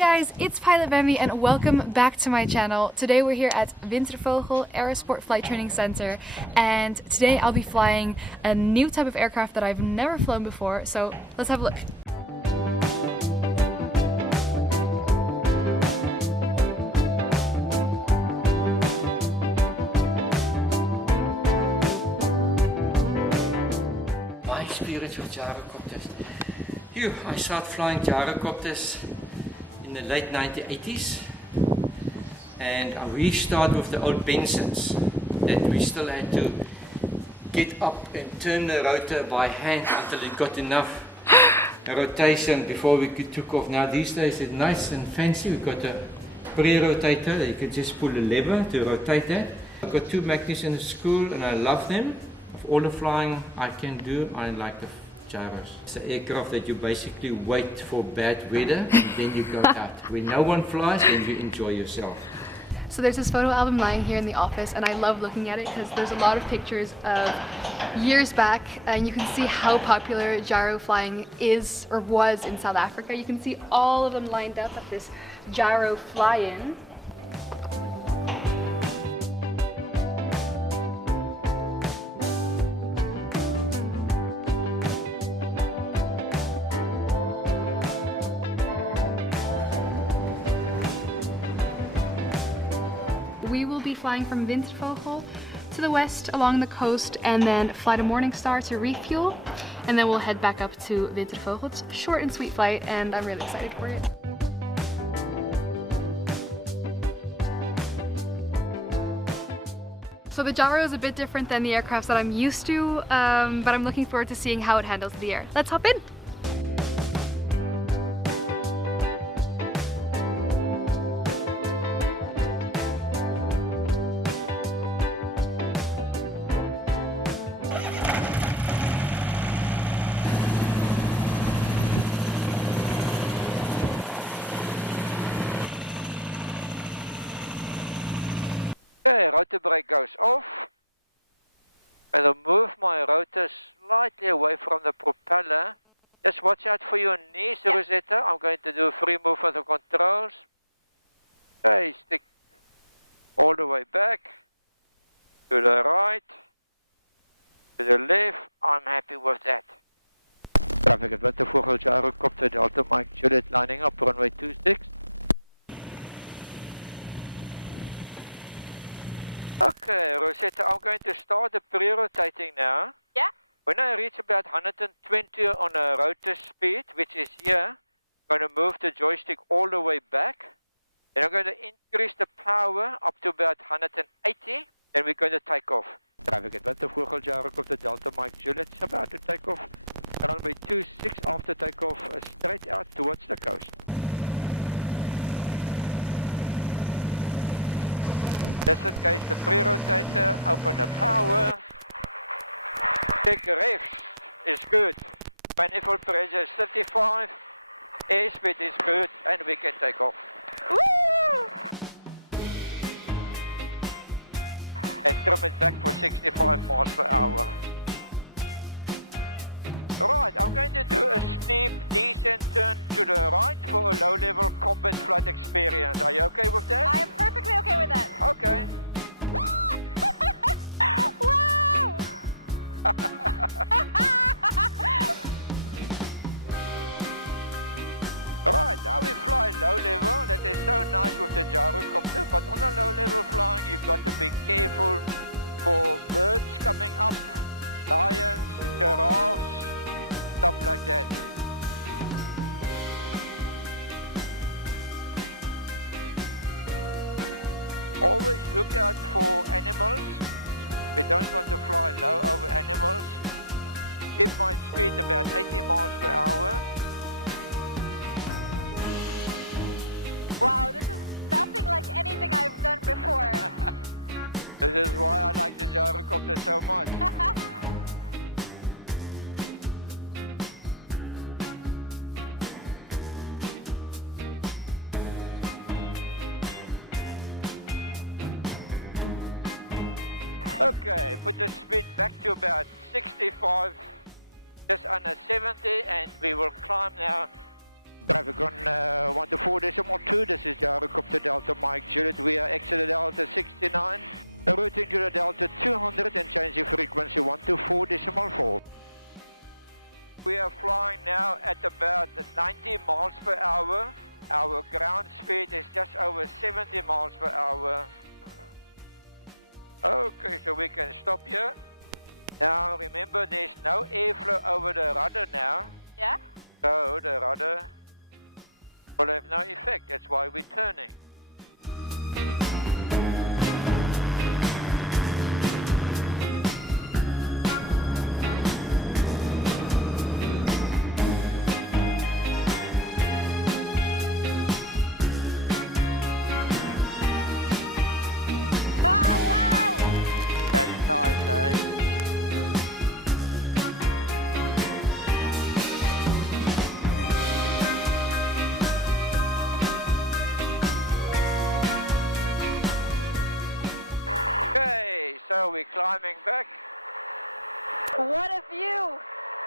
guys, it's Pilot Bambi and welcome back to my channel. Today we're here at Wintervogel Aerosport Flight Training Center, and today I'll be flying a new type of aircraft that I've never flown before, so let's have a look. My experience with gyrocopters. I started flying gyrocopters in the late 1980s, and I restarted with the old Bensons that we still had to get up and turn the rotor by hand until it got enough rotation before we could take off. Now these days it's nice and fancy. We've got a pre-rotator that you can just pull a lever to rotate that. I've got two mechanics in the school and I love them. Of all the flying I can do, I like the gyros. It's an aircraft that you basically wait for bad weather and then you go out. When no one flies, then you enjoy yourself. So there's this photo album lying here in the office and I love looking at it because there's a lot of pictures of years back and you can see how popular gyro flying is or was in South Africa. You can see all of them lined up at this gyro fly-in. We will be flying from Wintervogel to the west along the coast and then fly to Morningstar to refuel, and then we'll head back up to Wintervogel. It's a short and sweet flight and I'm really excited for it. So the gyro is a bit different than the aircrafts that I'm used to, but I'm looking forward to seeing how it handles the air. Let's hop in! Okay, rotor brake goes off, and I'll move my rotor slightly away from the propeller. Just watch out for your knees, Rosetta. I'm going to do a free move of the controls. Okay, stick all the way back, to the right, to the left. I'm happy with that. Traffic at Wintervogel Gyrocopter Delta Mike Juliet lining up, runway 26. Okay, Rosetta, I'm going to start the pre-rotating now. Yeah? When I reach about 120 on a rotor speed, which is here, I'm going to move the joystick all the way back. Then I'm going to increase the power up to about 180. Then we're going to take off. Traffic at Wintervogel Gyrocopter Delta Mike Juliet is about to take off. Runway 26 after takeoff, straight out towards the coast. Disengage the pre-rotator, open the power, check revs is good, manifold pressure is 35, airspeed is good, and we can take off. Woo! And trim it back for 65 miles per hour. Right, I'm going to do a steep descent turn to the right for a low-level combat flight experience. Are you okay with that? I am perfectly okay with that. Okay. Wow! Right, now we fly low level. That is so nice with the gyrocopter, but on a low level flying you've got to be careful for birds coming up, lions, giraffes, stuff like that. Always look out for animals. We don't want to fly low over animals. Keep my speed about 80 miles per hour. Wow, this is nothing like anything I've done before. This is why I like the gyrocopter so much. Okay, put the speed back to about 65, just under 70, and we will climb now Traffic on 124.2, this is Gyrocopter Delta Mike Juliet. We are exiting Delta 69, routing to the Delta 200 and changing frequency 124.4. We are flying now at about 90 miles per hour. Our ground speed is just over 70 miles per hour. Okay, so we can stop here. Now remember, there's no airflow over the rudder now. Yeah? So the rudder will have no effect, that's why we're turning. Oh, wow! That's nice, eh? Okay, so we're climbing back. What a view!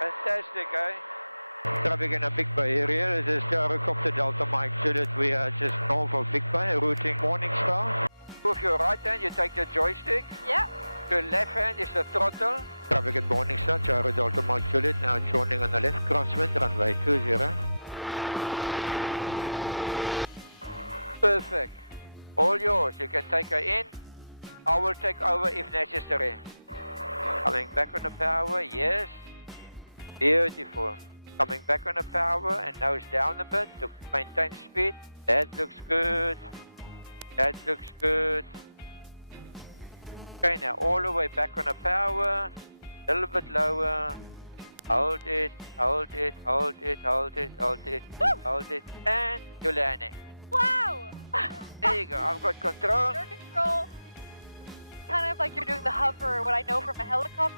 Fantastic, eh? Traffic in a Big Bay area. This is Gyrocopter Delta Mike Juliet. We are just north of Big Bay, routing Morningstar. With your right hand, you take the joystick. Yeah. Your left hand is the throttle. Traffic at Morningstar, Gyro Delta Mike Juliet. Now joining on the left crosswind, runway 20. Perfect. All yours. You can take her in. I will take over if necessary. Coming back on the power, yes. Beautiful. Coming back on the power and nose down a bit to maintain speed. That looks good. That looks good. Okay, now all the way back on the power. A little bit lower. Hold it, hold it, hold it, hold it, hold it, hold it, and you're landing. Wow! There you go, I've got control. Your control. Kind of like you're doing the hover, what I know from a helicopter.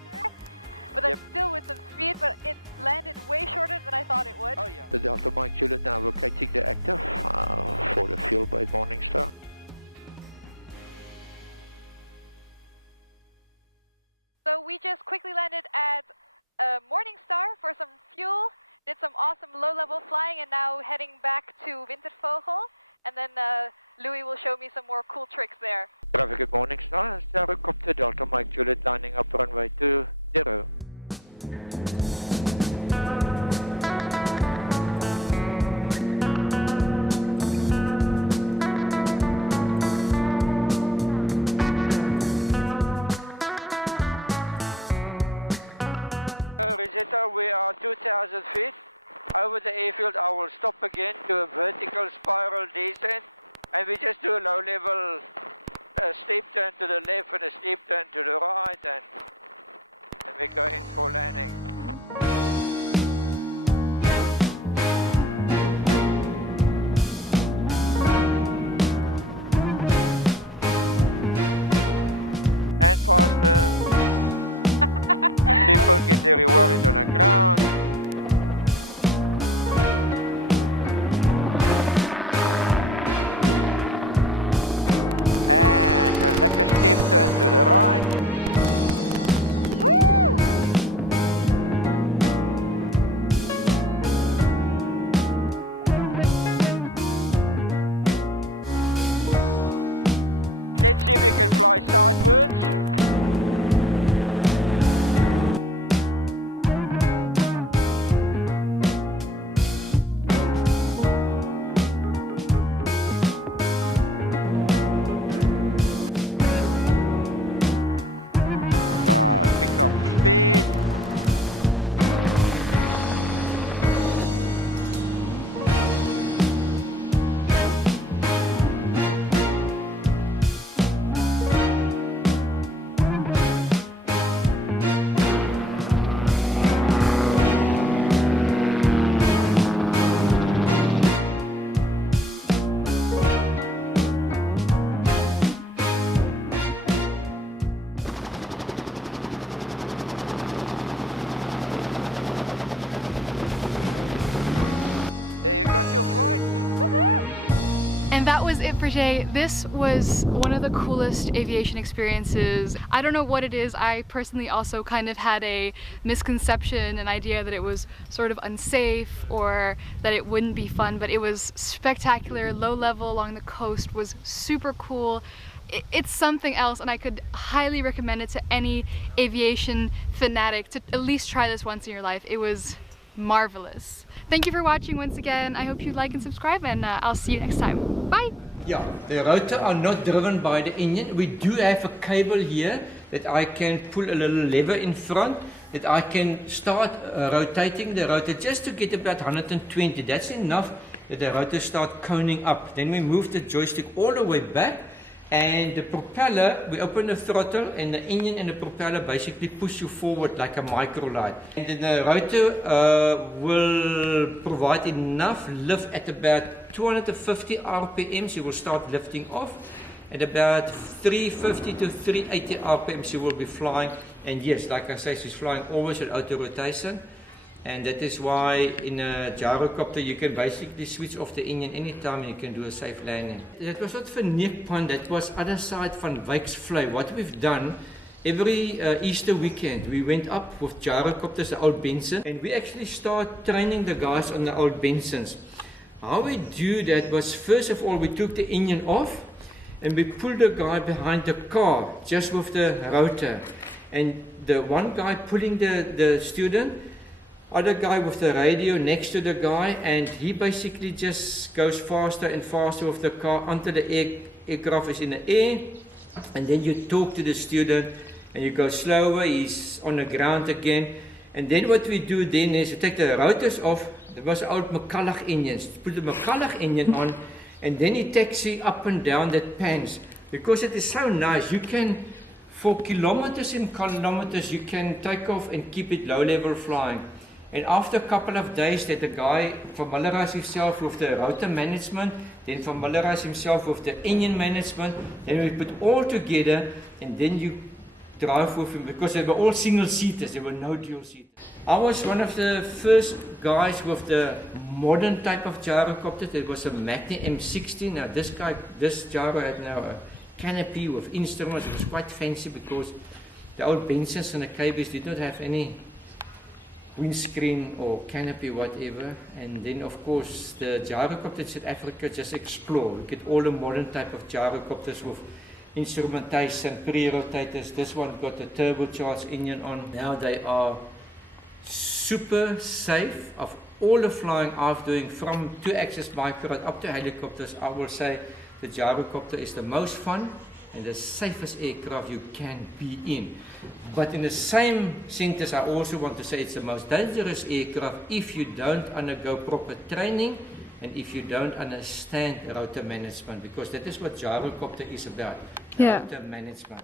But then Yep. still with some speed, but it landed way shorter than I thought it would. Oh yeah. The Delta Mike Juliet now locating the active for the fuel by Morningstar. So we just quickly landed at Morningstar for some fuel, did some awesome low-level flying, and now heading back to Wintervogel. And then Louis will show me some more cool tricks there. Traffic at Morningstar, Gyrocopter Delta Mike Juliet lining up runway 20. Rosetta, we are 2,000 feet. Over the airfield, I will stop again to a vertical spiral descent. And we just do a low-level steep turn to the left and a steep turn to the right. And we go in for landing. And faster. People get very worried on the ground. And a lekker steep turn to the right. Woo! Let's see if we can fly sideways. Pick up speed. There you got your flight. Woohoo! And And that was it for today. This was one of the coolest aviation experiences. I don't know what it is. I personally also kind of had a misconception, an idea that it was sort of unsafe or that it wouldn't be fun, but it was spectacular. Low level along the coast was super cool. It's something else, and I could highly recommend it to any aviation fanatic to at least try this once in your life. It was marvelous. Thank you for watching once again. I hope you like and subscribe, and I'll see you next time. Bye! Yeah, the rotor are not driven by the engine. We do have a cable here that I can pull a little lever in front, that I can start rotating the rotor just to get about 120. That's enough that the rotor start coning up. Then we move the joystick all the way back, and the propeller, we open the throttle, and the engine and the propeller basically push you forward like a micro light. And then the rotor will provide enough lift at about 250 RPMs. You will start lifting off. At about 350 to 380 RPMs you will be flying. And yes, like I say, she's flying always at auto rotation. And that is why in a gyrocopter you can basically switch off the engine anytime and you can do a safe landing. That was not for Nekpan, that was other side van Wyksvlei. What we've done, every Easter weekend we went up with gyrocopters, the old Benson, and we actually start training the guys on the old Bensons. How we do that was, first of all, we took the engine off and we pulled the guy behind the car just with the rotor. And the one guy pulling the student, other guy with the radio next to the guy, and he basically just goes faster and faster with the car until the aircraft is in the air, and then you talk to the student and you go slower, he's on the ground again. And then what we do then is you take the rotors off. There was old McCulloch engines, put the McCulloch engine on, and then he takes you up and down that pans, because it is so nice. You can, for kilometers and kilometers, you can take off and keep it low level flying. And after a couple of days that the guy familiarized himself with the rotor management, then familiarized himself with the engine management, then we put all together and then you drive with him, because they were all single seaters, there were no dual seaters. I was one of the first guys with the modern type of gyrocopter. There was a Magni M60. Now this gyro had now a canopy with instruments. It was quite fancy because the old Bensons and the KBs did not have any windscreen or canopy, whatever. And then of course the gyrocopter in South Africa just explored. We get all the modern type of gyrocopters with instrumentation, pre-rotators. This one got the turbocharged engine on. Now they are super safe. Of all the flying I've doing, from 2-axis micro up to helicopters, I will say the gyrocopter is the most fun and the safest aircraft you can be in. But in the same sentence, I also want to say it's the most dangerous aircraft if you don't undergo proper training and if you don't understand rotor management, because that is what gyrocopter is about, rotor management.